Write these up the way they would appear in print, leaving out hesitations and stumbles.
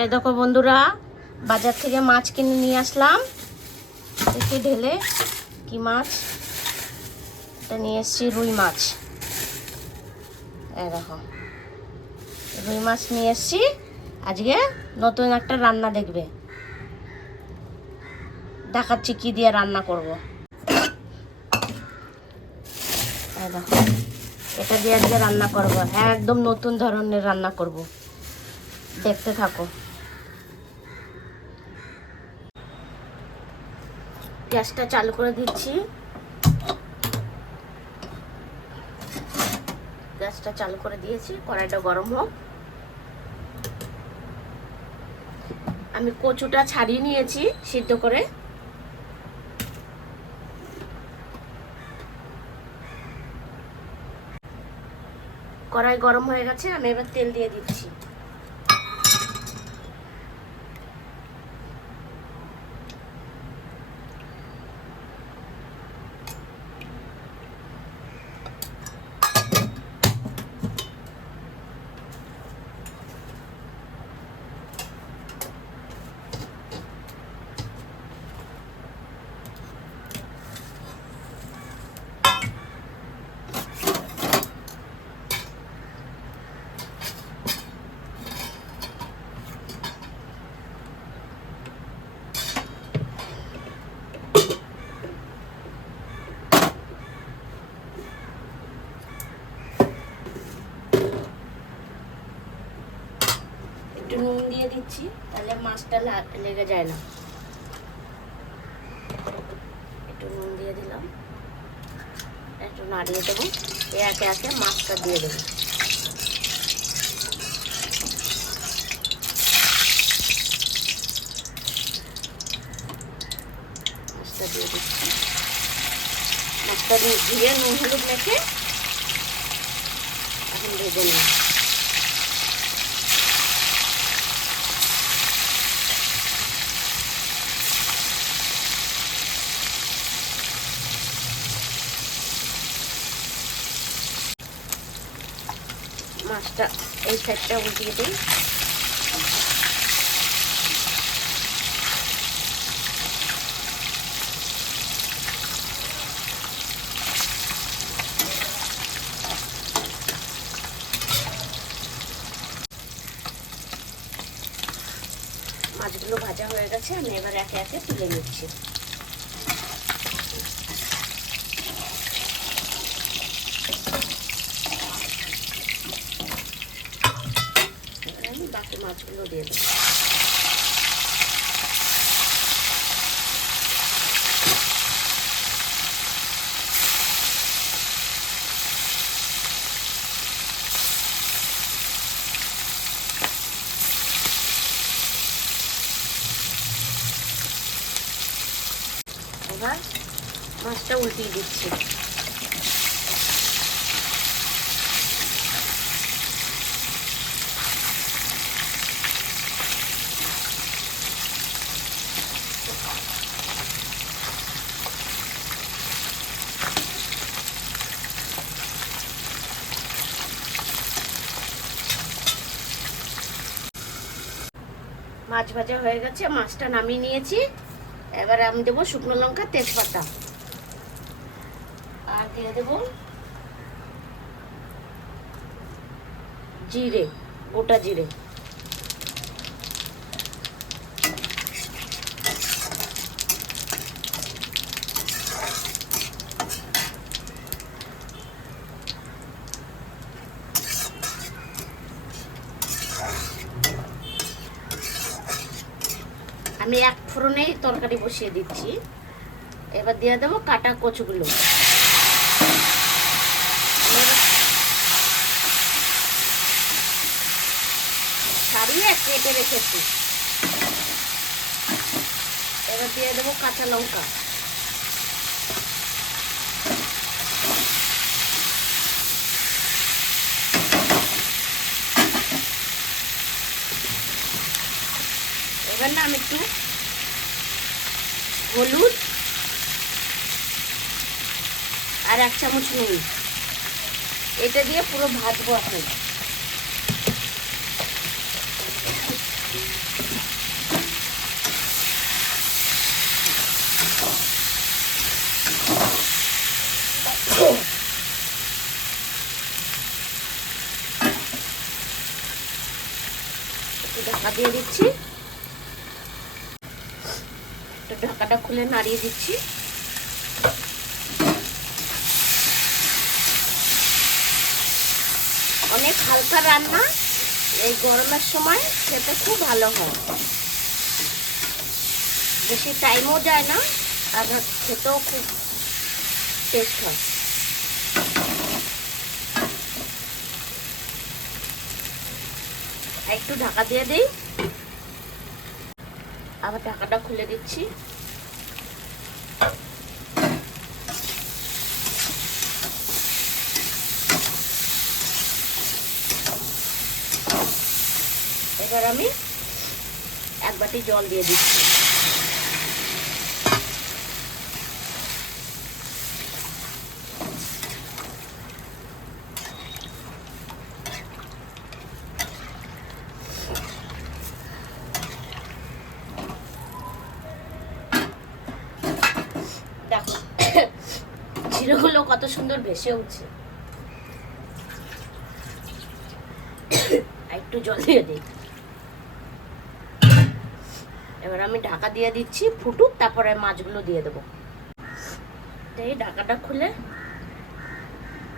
এই দেখো বন্ধুরা, বাজার থেকে মাছ কিনে নিয়ে আসলাম। দেখি ঢেলে কি মাছ, এটা নিয়ে এসেছি রুই মাছ। এই দেখো রুই মাছ নিয়ে এসেছি। আজকে নতুন একটা রান্না দেখবে, দেখাচ্ছি কি দিয়ে রান্না করব। এই দেখো এটা দিয়ে আজকে রান্না করব, একদম নতুন ধরনের রান্না করব, দেখতে থাকো। গ্যাসটা চালু করে দিচ্ছি। গ্যাসটা চালু করে দিয়েছি, কড়াইটা গরম হোক। আমি কচুটা ছাড়িয়ে নিয়েছি সিদ্ধ করে। কড়াই গরম হয়ে গেছে, আমি এবার তেল দিয়ে দিচ্ছি। একটু নুন দিয়ে দিচ্ছি, তাহলে মাছটা লেগে যায় না। একটু নুন দিয়ে দিলাম, একটু নাড়িয়ে দেবো। একে একে মাছটা দিয়ে দেবো। মাছটা দিয়ে দিচ্ছি। মাছটা দিয়ে নুন হলুদ মেখে এখন ভেজে নিই। মাছটা এই সাইডটা উল্টিয়ে দিই। মাছগুলো ভাজা হয়ে গেছে, আমি এবার একে একে তুলে নিচ্ছি। আমি বাকি মাছগুলো দিয়ে দেবো। এবার মাছটা উল্টিয়ে দিচ্ছি। মাছ ভাজা হয়ে গেছে, মাছটা নামিয়ে নিয়েছি। এবার আমি দেবো শুকনো লঙ্কা, তেজপাতা, আর দিয়ে দেবো জিরে, গোটা জিরে। আমি এক ফোড়নেই তরকারি বসিয়ে দিচ্ছি। এবার দিয়ে দেবো কাটা কচুগুলো। ছাড়িয়ে কেটে রেখেছি। এবার দিয়ে দেবো কাঁচা লঙ্কা। এবার না আমি একটু হলুদ আর 1 চামচ নুন, এটা দিয়ে পুরো ভাজবো এখন। ঢাকা দিয়ে দিচ্ছি, একটু ঢাকাটা খুলে নাড়িয়ে দিচ্ছি। অনেক হালকা রান্না, এই গরমের সময় খেতে খুব ভালো হয়, বেশি টাইমও যায় না আর খেতেও খুব টেস্ট হয়। একটু ঢাকা দিয়ে দিই, আবার ঢাকাটা খুলে দিচ্ছি। এবার আমি এক বাটি জল দিয়ে দিচ্ছি। দেখো জিরেগুলো কত সুন্দর ভেসে উঠছে। একটু জল দিয়ে দিই। এবার আমি ঢাকা দিয়ে দিচ্ছি, ফুটুক, তারপরে মাছগুলো দিয়ে দেবো। এই ঢাকাটা খুলে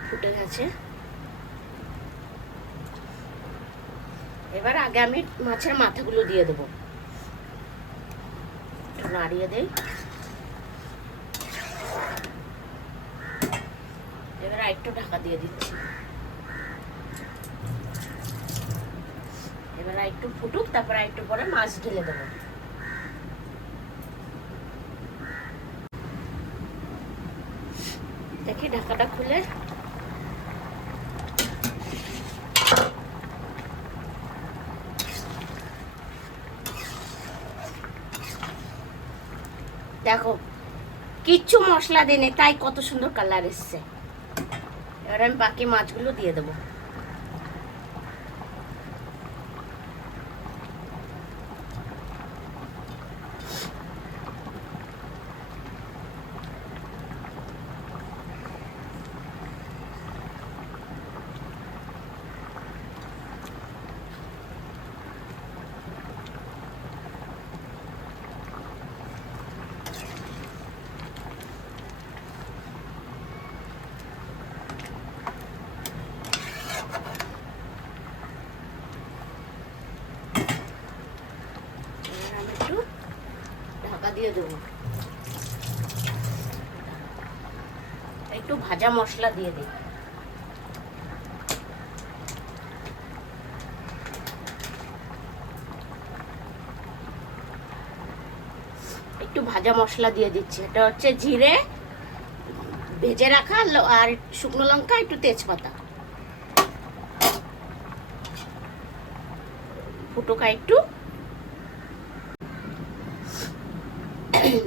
ফুটে গেছে। এবার আগে আমি মাছের মাথাগুলো দিয়ে দেবো, একটু নাড়িয়ে দেই। এবার একটু ঢাকা দিয়ে দিচ্ছি। এবার একটু ফুটুক, তারপরে একটু পরে মাছ ঢেলে দেবো। দেখি ঢাকাটা খুলে দেখো, কিচ্ছু মশলা দিইনি, তাই কত সুন্দর কালার এসছে। এবার আমি বাকি মাছগুলো দিয়ে দেবো। ঢাকা দিয়ে দেবো। একটু ভাজা মশলা দিয়ে দিই। একটু ভাজা মশলা দিয়ে দিচ্ছি, এটা হচ্ছে জিরে ভেজে রাখা আর শুকনো লঙ্কা, একটু তেজপাতা। ফুটোকা একটু,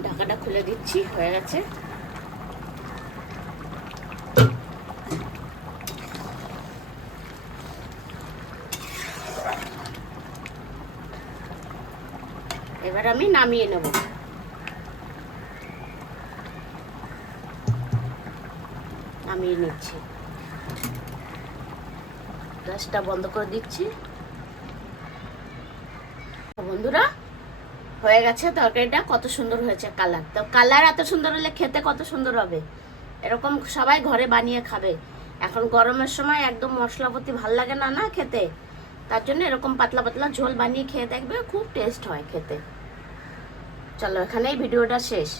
ঢাকাটা খুলে দিচ্ছি, হয়ে গেছে। এবার আমি নামিয়ে নেব। নামিয়ে নিচ্ছি, গ্যাসটা বন্ধ করে দিচ্ছি। বন্ধুরা, হয়ে গেছে তরকারিটা। কত সুন্দর হয়েছে কালার, তো কালার এত সুন্দর হলে খেতে কত সুন্দর হবে। এরকম সবাই ঘরে বানিয়ে খাবে। এখন গরমের সময় একদম মশলাপাতি ভাল লাগে না না খেতে, তার জন্য এরকম পাতলা পাতলা ঝোল বানিয়ে খেয়ে দেখবে, খুব টেস্ট হয় খেতে। চলো, এখানেই ভিডিওটা শেষ।